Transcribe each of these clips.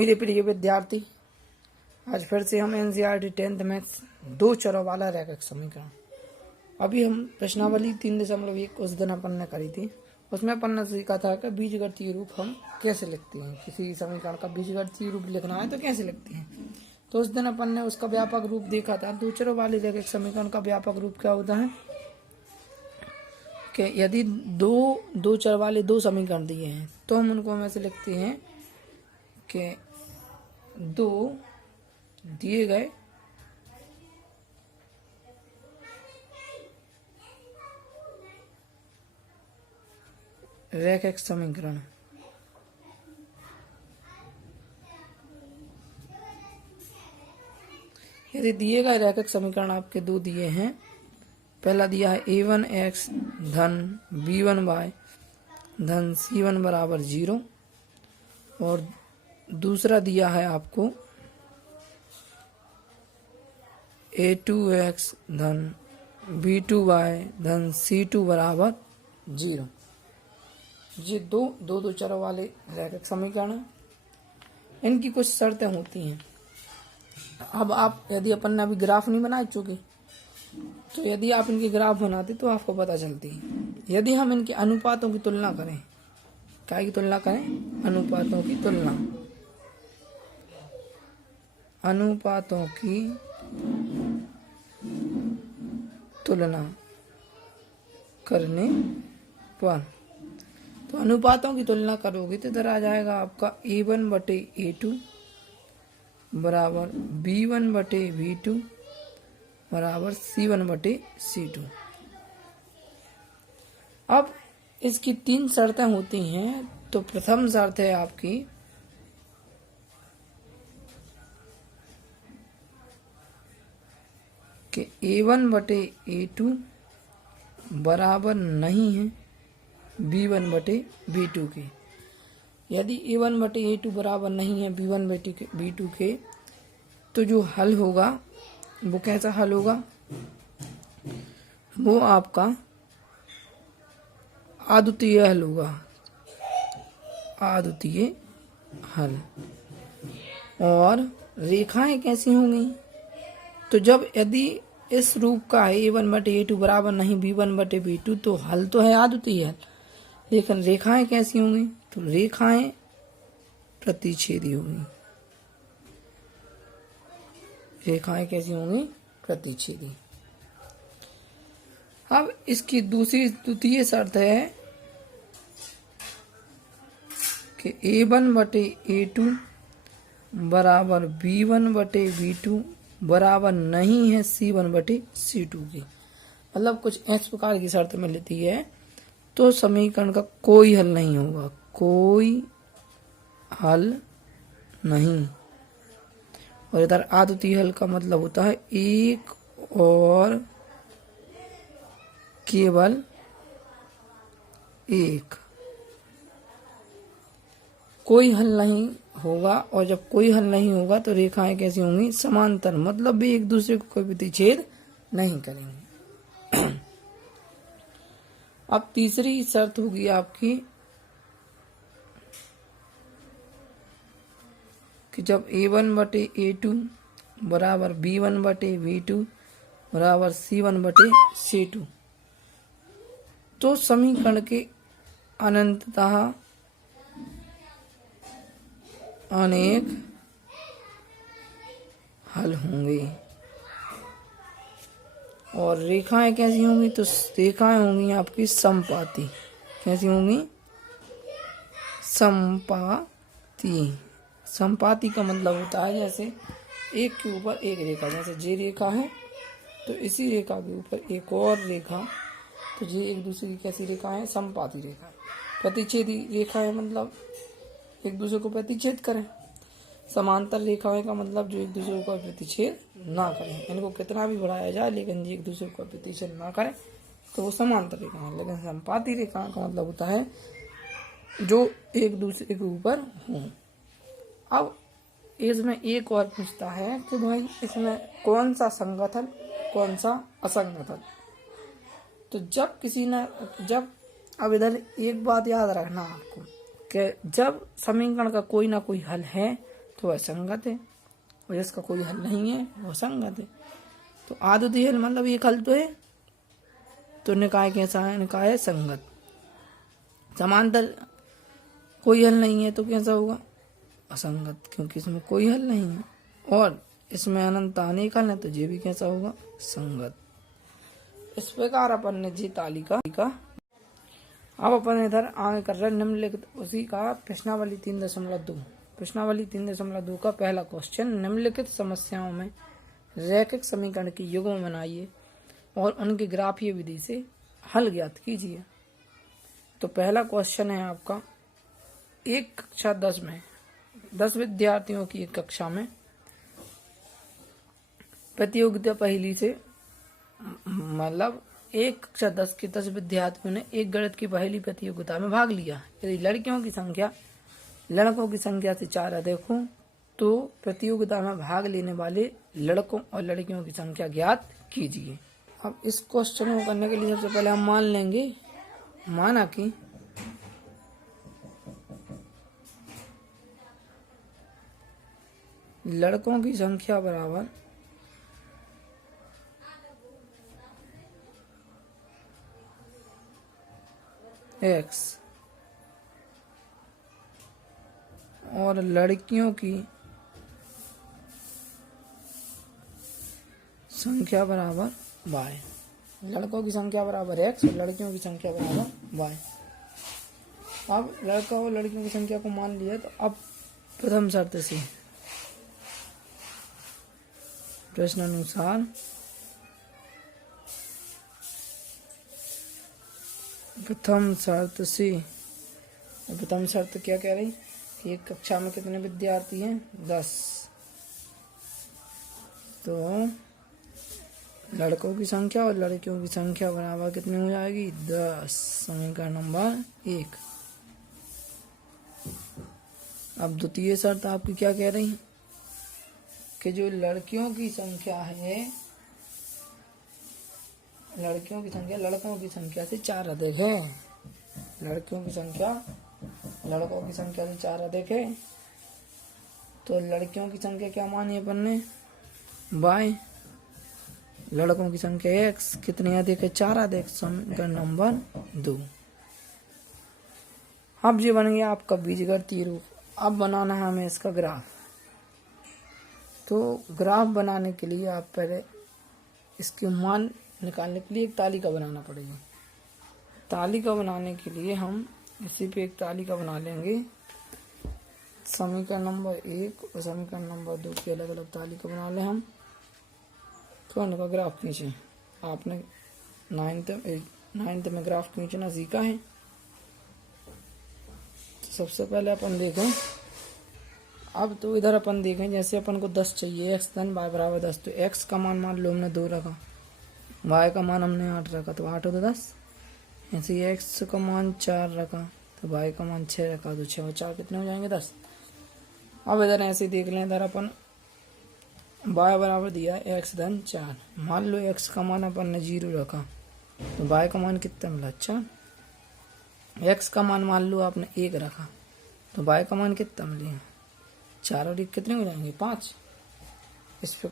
मेरे प्रिय विद्यार्थी, आज फिर से हम एनसीईआरटी 10th मैथ्स 2 चरों वाला रैखिक समीकरण। अभी हम प्रश्नावली 3.1 उस दिन अपन ने करी थी। उसमें अपन ने सीखा था कि बीजगणितीय रूप हम कैसे लिखते हैं। किसी समीकरण का बीजगणितीय रूप लिखना है तो कैसे लिखते हैं। तो उस दिन अपन ने उसका व्यापक रूप देखा था। 2 चरों वाले रैखिक समीकरण का व्यापक रूप क्या होता है कि यदि दो चर वाले 2 समीकरण दिए हैं तो हम उनको हम ऐसे लिखते हैं कि 2 दिए गए रैखिक समीकरण। यदि दिए गए रैखिक समीकरण आपके 2 दिए हैं, पहला दिया है a1x धन b1y धन c1 बराबर 0 और दूसरा दिया है आपको a2x धन b2y धन c2 बराबर 0। ये दो चरों वाले रैखिक समीकरण हैं। इनकी कुछ शर्तें होती हैं। अब आप यदि अपन ने अभी ग्राफ नहीं बनाए चूंकि, तो यदि आप इनके ग्राफ बनाते तो आपको पता चलती है। यदि हम इनके अनुपातों की तुलना करें, क्या की तुलना करें? अनुपातों की तुलना। अनुपातों की तुलना करने पर, तो अनुपातों की तुलना करोगे तो इधर आ जाएगा आपका a1/a2 बराबर b1/b2 बराबर c1/c2। अब इसकी 3 शर्तें होती हैं। तो प्रथम शर्त है आपकी कि a1/a2 बराबर नहीं है b1/b2 के। यदि a1/a2 बराबर नहीं है b1/b2 के, तो जो हल होगा वो कैसा हल होगा? वो आपका अद्वितीय हल होगा। अद्वितीय हल। और रेखाएं कैसी होंगी? तो जब यदि इस रूप का है a1/a2 बराबर नहीं b1/b2, तो हल तो है अद्वितीय हल, लेकिन रेखाएं कैसी होंगी? तो रेखाएं प्रतिच्छेदी होंगी। रेखाएं कैसी होंगी? प्रतिच्छेदी। अब इसकी द्वितीय शर्त है कि a1/a2 बराबर b1/b2 बराबर नहीं है c1/c2 की। मतलब कुछ इस प्रकार की शर्त में लेती है तो समीकरण का कोई हल नहीं होगा। कोई हल नहीं। और इधर अद्वितीय हल का मतलब होता है एक और केवल एक। कोई हल नहीं होगा, और जब कोई हल नहीं होगा तो रेखाएं कैसी होंगी? समांतर, मतलब भी एक दूसरे को कोई प्रतिच्छेद नहीं करेंगे। अब तीसरी शर्त होगी आपकी कि जब a1/a2 बराबर b1/b2 बराबर c1/c2, तो समीकरण के अनंततः अनेक हल होंगे। और रेखाएं कैसी होंगी? तो रेखाएं होंगी आपकी समपाती। कैसी होंगी? समपाती। समपाती का मतलब होता है जैसे एक के ऊपर एक रेखा, जैसे ये रेखा है तो इसी रेखा के ऊपर एक और रेखा, तो ये एक दूसरे की कैसी रेखा है? समपाती रेखा। प्रतिच्छेदी रेखा है, मतलब एक दूसरे को प्रतिच्छेद करें। समांतर रेखाएं का मतलब जो एक दूसरे को प्रतिच्छेद ना करें। इनको कितना भी बढ़ाया जाए लेकिन ये एक दूसरे को प्रतिच्छेद ना करें तो वो समांतर रेखा है। लेकिन समपाती रेखा का मतलब होता है जो एक दूसरे के ऊपर हो। अब इसमें एक और पूछता है कि भाई इसमें कौन सा संगत हल, कौन सा असंगत हल। तो जब अब इधर एक बात याद रखना आपको कि जब समीकरण का कोई ना कोई हल है तो वह संगत है, और जिसका कोई हल नहीं है वह संगत है। तो आद्वितीय हल मतलब एक हल तो है, तो निकाय कैसा है? निकाय है संगत। समांतर कोई हल नहीं है तो कैसा होगा? असंगत, क्योंकि इसमें कोई हल नहीं है। और इसमें अनंत अनेक हल है तो ये भी कैसा होगा? संगत। इस प्रकार अपन ने जी तालिका का। अब अपन इधर आगे कर रहे निम्नलिखित उसी का प्रश्नावली 3.2। प्रश्नावली 3.2 का पहला क्वेश्चन, निम्नलिखित समस्याओं में रैखिक समीकरण की युग्म बनाइए और उनकी ग्राफीय विधि से हल ज्ञात कीजिए। तो पहला क्वेश्चन है आपका, एक कक्षा 10 में 10 विद्यार्थियों की एक कक्षा में प्रतियोगिता पहेली से, मतलब एक कक्षा 10 के 10 विद्यार्थियों ने एक गणित की पहेली प्रतियोगिता में भाग लिया। यदि लड़कियों की संख्या लड़कों की संख्या से 4 अधिक हो तो प्रतियोगिता में भाग लेने वाले लड़कों और लड़कियों की संख्या ज्ञात कीजिए। अब इस क्वेश्चन को करने के लिए सबसे पहले हम मान लेंगे, माना कि लड़कों की संख्या बराबर x और लड़कियों की संख्या बराबर y। लड़कों की संख्या बराबर x और लड़कियों की संख्या बराबर y। अब लड़का और लड़कियों की संख्या को मान लिया, तो अब प्रथम शर्त से प्रश्नानुसार प्रथम शर्त से, प्रथम शर्त क्या कह रही कि एक कक्षा में कितने विद्यार्थी हैं? 10। तो लड़कों की संख्या और लड़कियों की संख्या बराबर कितनी हो जाएगी? 10। समीकरण नंबर 1। अब द्वितीय शर्त आपकी क्या कह रही कि जो लड़कियों की संख्या है, लड़कियों की संख्या लड़कों की संख्या से 4 अधिक है। लड़कियों की संख्या लड़कों की संख्या से 4 अधिक है, तो लड़कियों की संख्या क्या मानी अपन ने? y। लड़कों की संख्या x, कितनी अधिक है? 4 अधिक। समीकरण नंबर 2। अब ये बन गया आपका बीजगणितीय रूप। अब बनाना है हमें इसका ग्राफ। तो ग्राफ बनाने के लिए आप पहले इसके मान निकालने के लिए एक तालिका बनाना पड़ेगी। तालिका बनाने के लिए हम इसी पे एक तालिका बना लेंगे। समीकरण नंबर 1 और समीकरण नंबर 2 की अलग अलग तालिका बना लें हम। तो उनका ग्राफ खींचे। आपने 9th में ग्राफ खींचना सीखा है। तो सबसे पहले अपन देखें, अब तो इधर अपन देखें, जैसे अपन को 10 चाहिए, x धन y बराबर 10। तो x का मान लो हमने 2 रखा, y का मान हमने 8 रखा, तो 8 होता 10। ऐसे ही x का मान 4 रखा, तो y का मान 6 रखा, तो 6 और 4 कितने हो जाएंगे? 10। अब इधर ऐसे देख लें, इधर अपन y बराबर दिया x धन 4। मान लो x का मान अपन ने 0 रखा, तो y का मान कितना मिला? 4। x का मान लो आपने 1 रखा, तो y का मान कितना मिलेगा? 4 और 1 कितने हो जाएंगे? 5। इस पे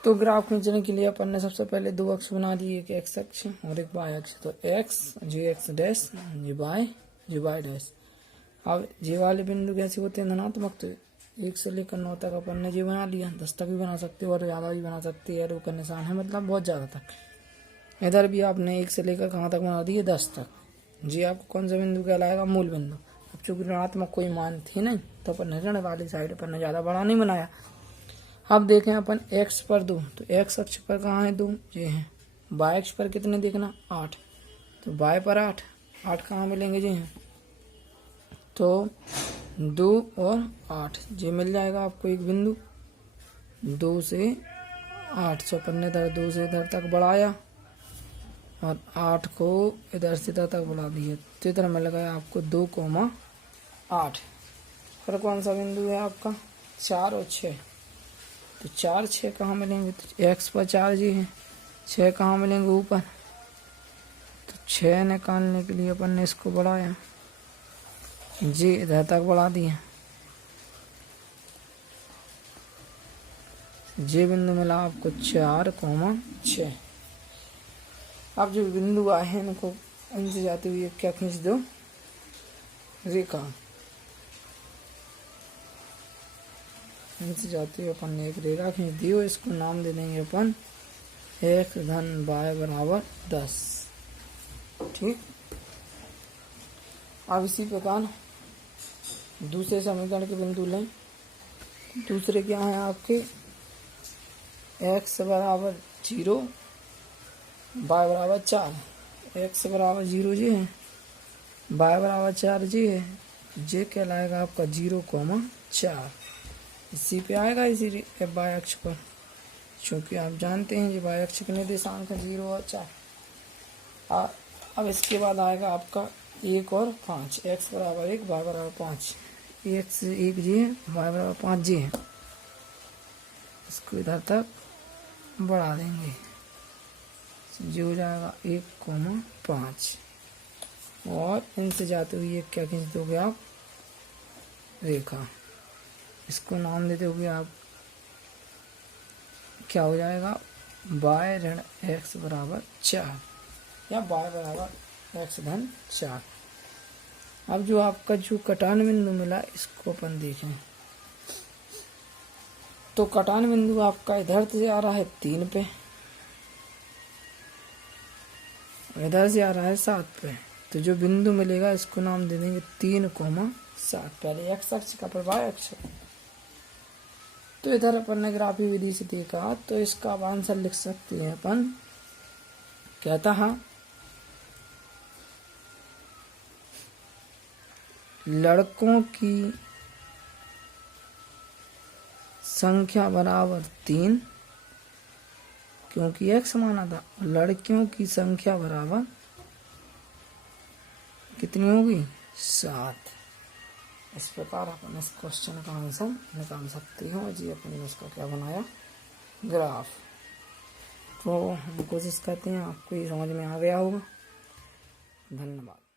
तो ग्राफ खींचने के लिए अपन ने सबसे पहले 2 अक्ष बना दिए, एक x अक्ष और एक y अक्ष। तो x जी x डैश जी y डैश। अब जे वाले बिंदु कैसे होते हैं? धनात्मक। तो 1 से लेकर 9 तक अपन ने जी बना लिया। 10 तक भी बना सकते हो और ज़्यादा भी बना सकते हैं। एरो का निशान है, मतलब बहुत ज़्यादा तक। इधर भी आपने 1 से लेकर कहाँ तक बना दिए? 10 तक। जी आपको कौन सा बिंदु कहलाएगा? मूल बिंदु। अब चूंकि ऋणात्मक कोई मान थी नहीं, तो अपन ने ऋण वाली साइड अपन ने ज़्यादा बड़ा नहीं बनाया। अब देखें अपन x पर 2, तो x अक्ष पर कहाँ है? 2 ये है। y अक्ष पर कितने देखना? 8। तो y पर 8 कहाँ मिलेंगे? जी हैं। तो 2 और 8 ये मिल जाएगा आपको एक बिंदु। 2 से 8, सो अपन ने इधर 2 से इधर तक बढ़ाया और 8 को इधर से इधर तक बढ़ा दिया। तो इधर मिल गया आपको 2,8। फिर कौन सा बिंदु है आपका? 4 और 6। तो 4 6 कहाँ मिलेंगे? तो x पर 4 जी है, 6 कहाँ मिलेंगे? ऊपर। तो 6 निकालने के लिए अपन ने इसको बढ़ाया जी, इधर तक बढ़ा दिया। जे बिंदु मिला आपको 4,6। अब जो बिंदु आए हैं इनको इनसे जाते हुए क्या खींच दो, रेखा। इनसे जाते हुए अपन ने एक रेखा खींच दी और इसको नाम दे देंगे अपन x धन y बराबर 10। ठीक। अब इसी प्रकार दूसरे समीकरण के बिंदु लें। दूसरे क्या है आपके, x बराबर 0 y बराबर 4। x बराबर 0 जी है, y बराबर 4 जी है। जे कहलाएगा आपका 0,4। इसी पे आएगा, इसी y अक्ष पर, क्योंकि आप जानते हैं ये y अक्ष के निर्देशांक है 0 और 4। अब इसके बाद आएगा आपका 1 और 5। x बराबर 1 y बराबर 5। x 1 जी है, y बराबर 5 जी है। इसको इधर तक बढ़ा देंगे, जो हो जाएगा 1,5। और इनसे जाते हुए क्या खींच दोगे आप, रेखा। इसको नाम देते हुए आप क्या हो जाएगा, y ऋण x बराबर 4 या y बराबर x धन 4। अब जो आपका जो कटान बिंदु मिला इसको अपन देखें। तो कटान बिंदु आपका इधर से आ रहा है 3 पे, इधर से आ रहा है 7 पे। तो जो बिंदु मिलेगा इसको नाम दे देंगे 3,7। पहले x अक्ष का पर y अक्ष। तो इधर अपन ने ग्राफी विधि से देखा तो इसका आंसर लिख सकते हैं अपन, कहता है लड़कों की संख्या बराबर 3, क्योंकि x माना था। लड़कियों की संख्या बराबर कितनी होगी, 7। इस प्रकार अपन इस क्वेश्चन का आंसर निकाल सकते हो जी। अपन ने इसका क्या बनाया, ग्राफ। तो हम कोशिश करते हैं आपको ये समझ में आ गया होगा। धन्यवाद।